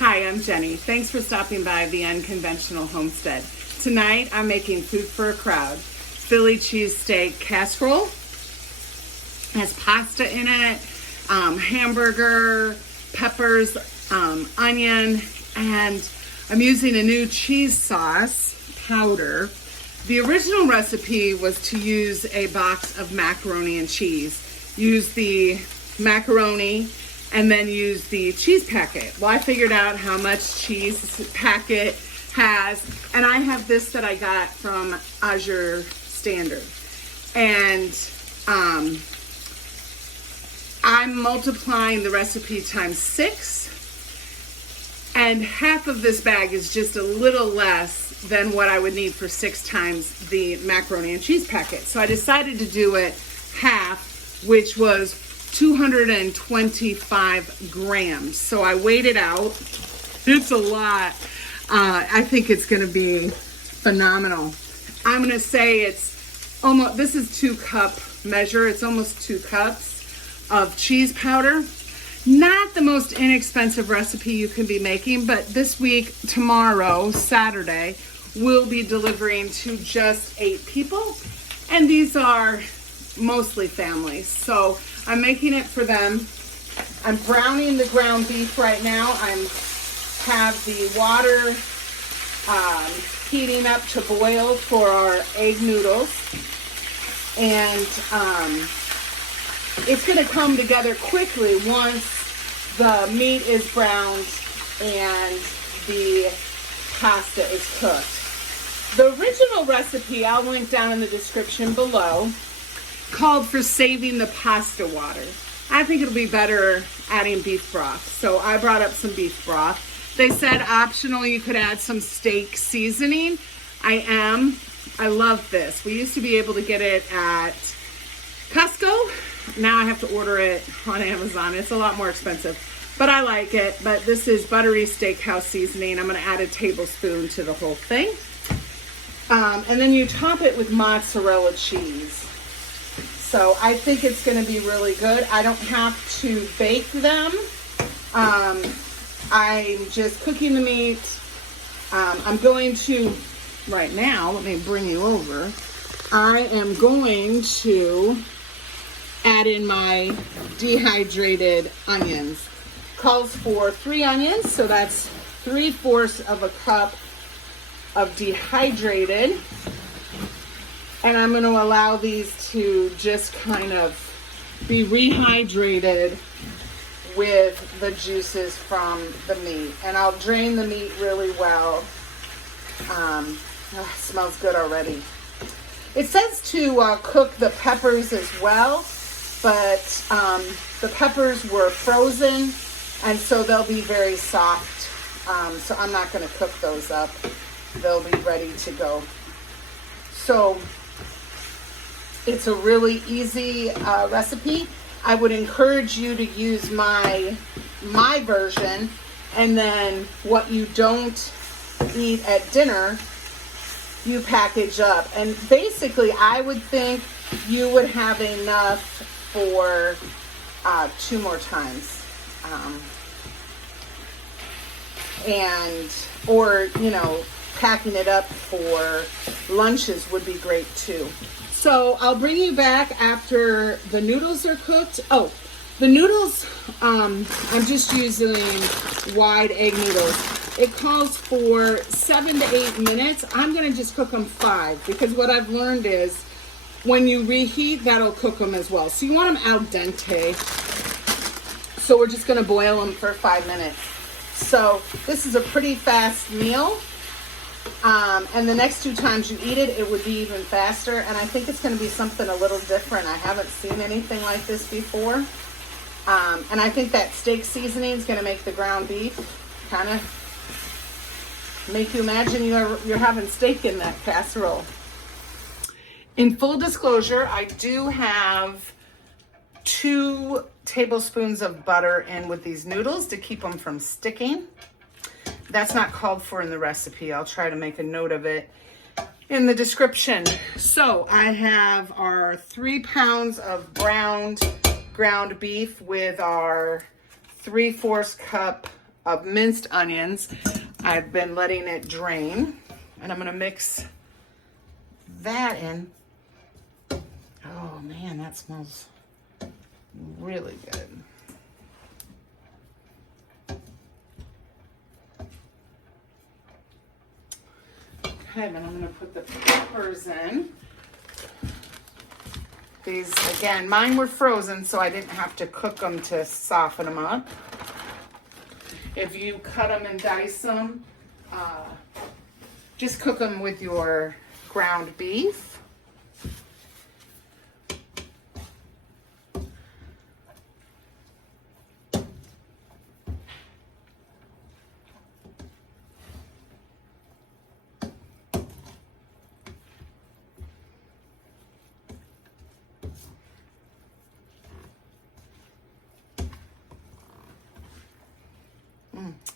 Hi, I'm Jenny. Thanks for stopping by the Unconventional Homestead. Tonight, I'm making food for a crowd. Philly cheesesteak casserole. Has pasta in it, hamburger, peppers, onion, and I'm using a new cheese sauce powder. The original recipe was to use a box of macaroni and cheese. Use the macaroni and then use the cheese packet. Well, I figured out how much cheese this packet has, and I have this that I got from Azure Standard. And I'm multiplying the recipe times 6, and half of this bag is just a little less than what I would need for 6 times the macaroni and cheese packet. So I decided to do it half, which was 225 grams. So I weighed it out. It's a lot. I think it's going to be phenomenal. I'm going to say it's almost, this is 2-cup measure. It's almost 2 cups of cheese powder. Not the most inexpensive recipe you can be making, but this week, tomorrow, Saturday, we'll be delivering to just 8 people. And these are mostly families. So I'm making it for them. I'm browning the ground beef right now. I have the water heating up to boil for our egg noodles. And it's going to come together quickly once the meat is browned and the pasta is cooked. The original recipe, I'll link down in the description below, called for saving the pasta water. I think it'll be better adding beef broth. So I brought up some beef broth. They said optional, you could add some steak seasoning. I love this. We used to be able to get it at Costco. Now I have to order it on Amazon. It's a lot more expensive, but I like it. But this is buttery steakhouse seasoning. I'm going to add a tablespoon to the whole thing. And then you top it with mozzarella cheese. So I think it's going to be really good. I don't have to bake them. I'm just cooking the meat. I'm going to, right now, let me bring you over. I am going to add in my dehydrated onions. Calls for 3 onions, so that's 3/4 of a cup of dehydrated. And I'm going to allow these to just kind of be rehydrated with the juices from the meat. And I'll drain the meat really well. Smells good already. It says to cook the peppers as well, but the peppers were frozen, and so they'll be very soft. So I'm not going to cook those up. They'll be ready to go. So it's a really easy recipe. I would encourage you to use my version, and then what you don't eat at dinner, you package up. And basically, I would think you would have enough for 2 more times. Or, you know, packing it up for lunches would be great too. So I'll bring you back after the noodles are cooked. Oh, the noodles, I'm just using wide egg noodles. It calls for 7 to 8 minutes. I'm going to just cook them 5, because what I've learned is when you reheat, that'll cook them as well. So you want them al dente. So we're just going to boil them for 5 minutes. So this is a pretty fast meal. And the next 2 times you eat it, it would be even faster. And I think it's going to be something a little different. I haven't seen anything like this before. And I think that steak seasoning is going to make the ground beef kind of make you imagine you're having steak in that casserole. In full disclosure, I do have 2 tablespoons of butter in with these noodles to keep them from sticking. That's not called for in the recipe. I'll try to make a note of it in the description. So I have our 3 pounds of browned ground beef with our 3/4 cup of minced onions. I've been letting it drain, and I'm gonna mix that in. Oh man, that smells really good. Okay, then I'm gonna put the peppers in. These, again, mine were frozen, so I didn't have to cook them to soften them up. If you cut them and dice them, just cook them with your ground beef.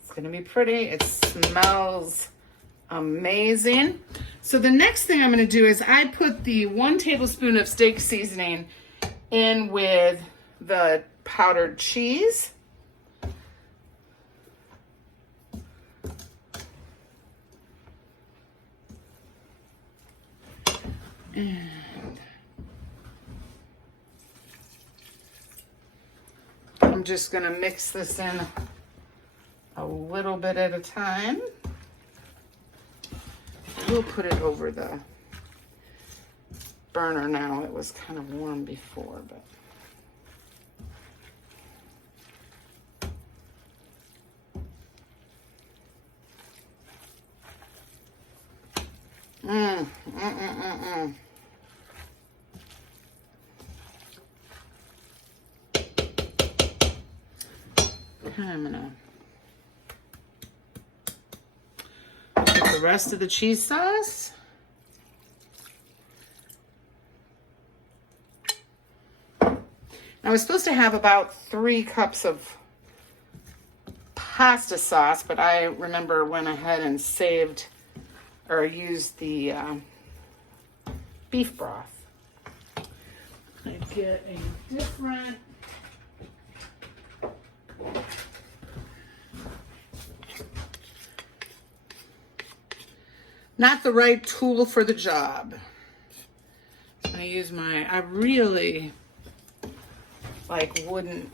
It's gonna be pretty. It smells amazing. So the next thing I'm gonna do is I put the 1 tablespoon of steak seasoning in with the powdered cheese. And I'm just gonna mix this in a little bit at a time. We'll put it over the burner now. It was kind of warm before, but. Okay, I'm gonna put the rest of the cheese sauce. I was supposed to have about 3 cups of pasta sauce, but I remember went ahead and saved or used the beef broth. I get a different not the right tool for the job. I use I really wouldn't,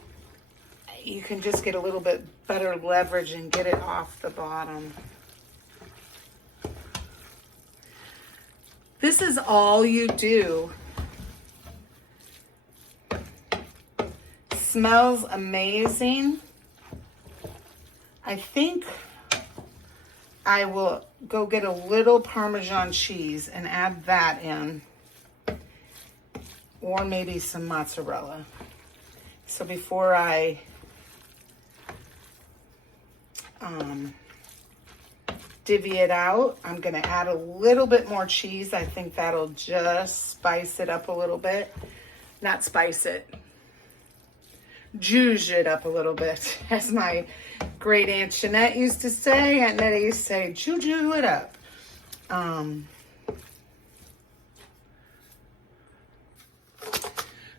you can just get a little bit better leverage and get it off the bottom. This is all you do. Smells amazing. I think I will go get a little Parmesan cheese and add that in, or maybe some mozzarella. So before I divvy it out, I'm gonna add a little bit more cheese. I think that'll just spice it up a little bit. Not spice it, juice it up a little bit, as my great Aunt Jeanette used to say. Aunt Nettie used to say, juju it up.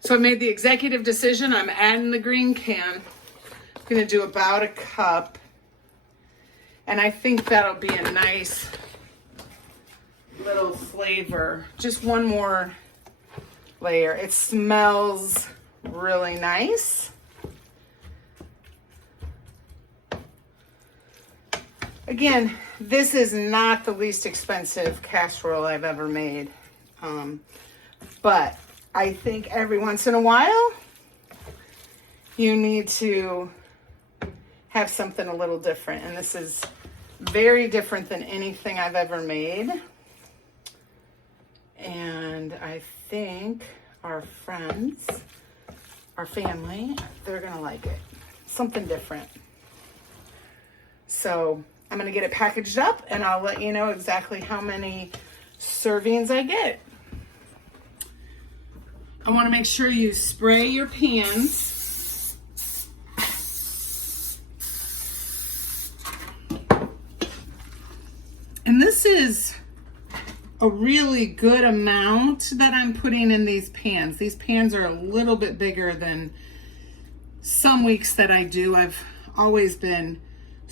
So I made the executive decision. I'm adding the green can. I'm gonna do about a cup. And I think that'll be a nice little flavor. Just one more layer. It smells really nice. Again, this is not the least expensive casserole I've ever made. But I think every once in a while, you need to have something a little different. And this is very different than anything I've ever made. And I think our friends, our family, they're gonna like it. Something different. So I'm gonna get it packaged up and I'll let you know exactly how many servings I get. I wanna make sure you spray your pans. And this is a really good amount that I'm putting in these pans. These pans are a little bit bigger than some weeks that I do. I've always been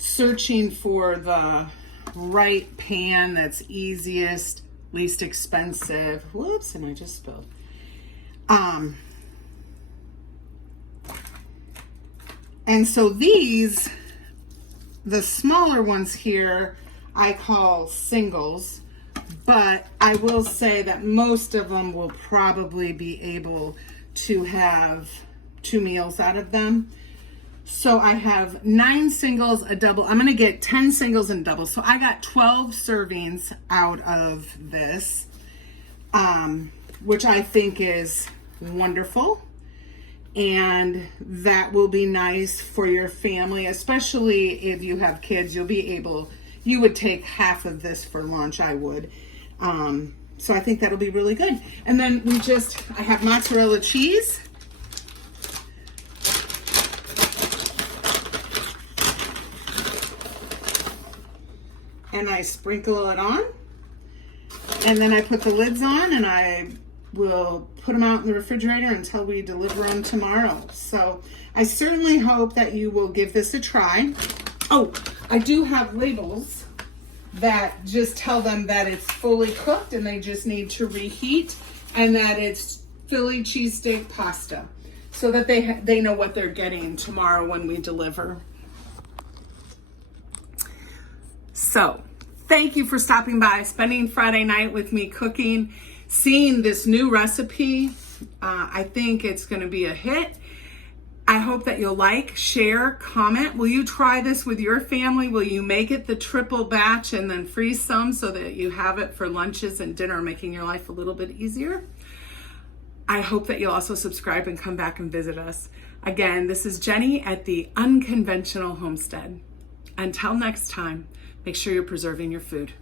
searching for the right pan that's easiest, least expensive. Whoops, and I just spilled. And so these, the smaller ones here, I call singles, but I will say that most of them will probably be able to have 2 meals out of them. So I have 9 singles, a double. I'm going to get 10 singles and doubles. So I got 12 servings out of this, which I think is wonderful. And that will be nice for your family, especially if you have kids. You would take half of this for lunch, I would. So I think that'll be really good. And then I have mozzarella cheese. And I sprinkle it on. And then I put the lids on, and I will put them out in the refrigerator until we deliver them tomorrow. So I certainly hope that you will give this a try. Oh, I do have labels that just tell them that it's fully cooked and they just need to reheat, and that it's Philly cheesesteak pasta, so that they know what they're getting tomorrow when we deliver. So thank you for stopping by, spending Friday night with me cooking, seeing this new recipe. I think it's going to be a hit. I hope that you'll like, share, comment. Will you try this with your family? Will you make it the triple batch and then freeze some so that you have it for lunches and dinner, making your life a little bit easier? I hope that you'll also subscribe and come back and visit us. Again, this is Jenny at the Unconventional Homestead. Until next time, make sure you're preserving your food.